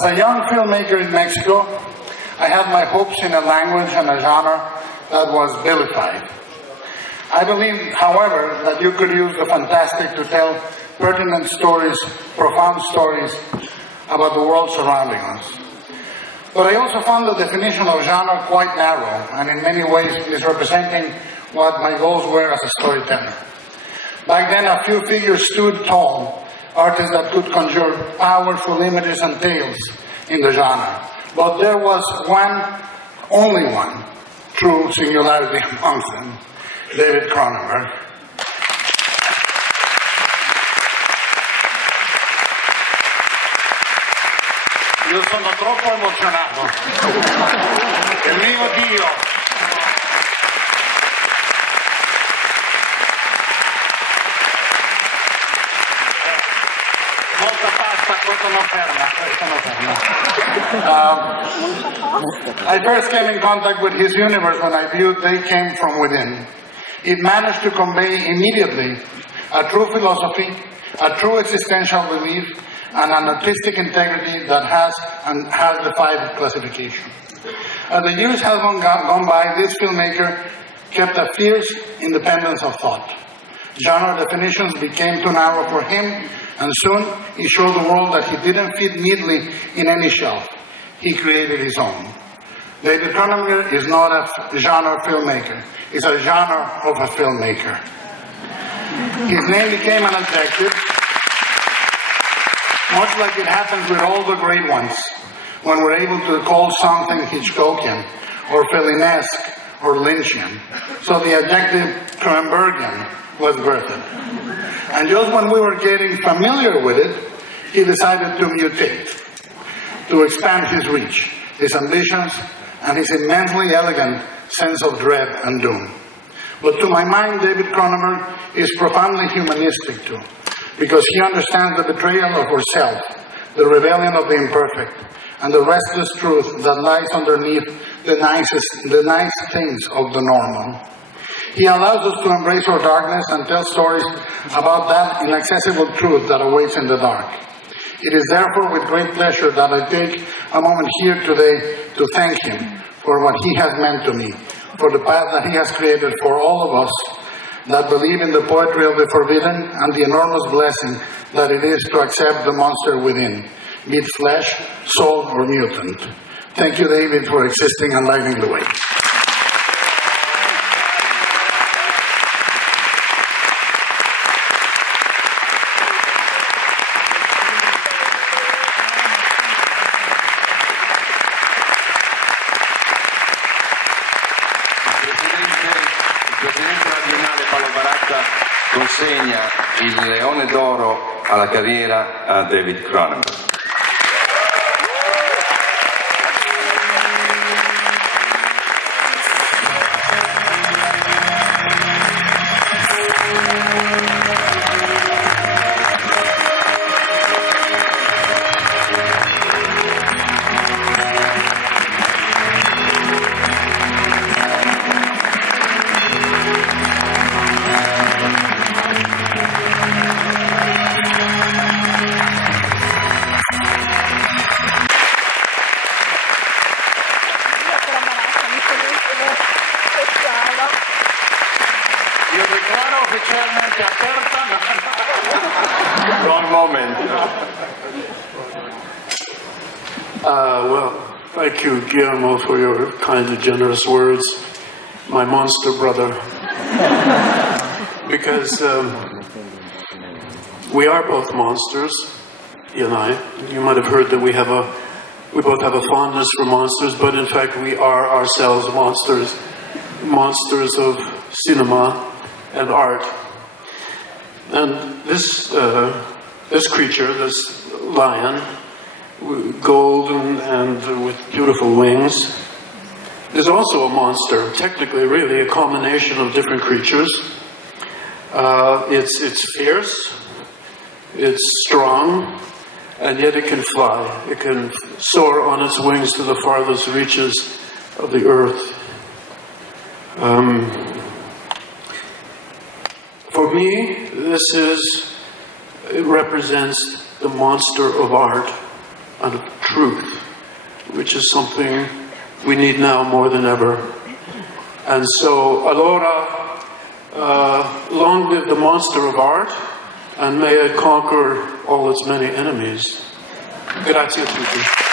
As a young filmmaker in Mexico, I had my hopes in a language and a genre that was vilified. I believe, however, that you could use the fantastic to tell pertinent stories, profound stories about the world surrounding us. But I also found the definition of genre quite narrow and in many ways misrepresenting what my goals were as a storyteller. Back then, a few figures stood tall, artists that could conjure powerful images and tales in the genre. But there was one, only one, true singularity amongst them, David Cronenberg. Io sono troppo emozionato. Il mio Dio. Molta pasta, questo non ferma. I first came in contact with his universe when I viewed They Came From Within. It managed to convey immediately a true philosophy, a true existential belief, and an artistic integrity that has defied classification. As the years have gone by, this filmmaker kept a fierce independence of thought. Genre definitions became too narrow for him, and soon he showed the world that he didn't fit neatly in any shelf. He created his own. David Cronenberg is not a genre filmmaker. He's a genre of a filmmaker. His name became an adjective, much like it happens with all the great ones, when we're able to call something Hitchcockian, or Fellinesque, or Lynchian. So the adjective Cronenbergian was birthed. And just when we were getting familiar with it, he decided to mutate, to expand his reach, his ambitions, and his immensely elegant sense of dread and doom. But to my mind, David Cronenberg is profoundly humanistic too, because he understands the betrayal of ourselves, the rebellion of the imperfect, and the restless truth that lies underneath the nice things of the normal. He allows us to embrace our darkness and tell stories about that inaccessible truth that awaits in the dark. It is therefore with great pleasure that I take a moment here today to thank him for what he has meant to me, for the path that he has created for all of us that believe in the poetry of the forbidden and the enormous blessing that it is to accept the monster within, be it flesh, soul, or mutant. Thank you, David, for existing and lighting the way. Consegna il Leone d'Oro alla carriera a David Cronenberg. Wrong moment. Well, thank you, Guillermo, for your kind and generous words. My monster brother. Because we are both monsters, he and I. You might have heard that we both have a fondness for monsters, but in fact we are ourselves monsters. Monsters of cinema and art. And this creature, this lion, golden and with beautiful wings, is also a monster. Technically, really, a combination of different creatures. It's fierce, it's strong, and yet it can fly. It can soar on its wings to the farthest reaches of the earth. For me, it represents the monster of art. and of truth, which is something we need now more than ever. And so, allora, long live the monster of art, and may it conquer all its many enemies. Grazie a tutti.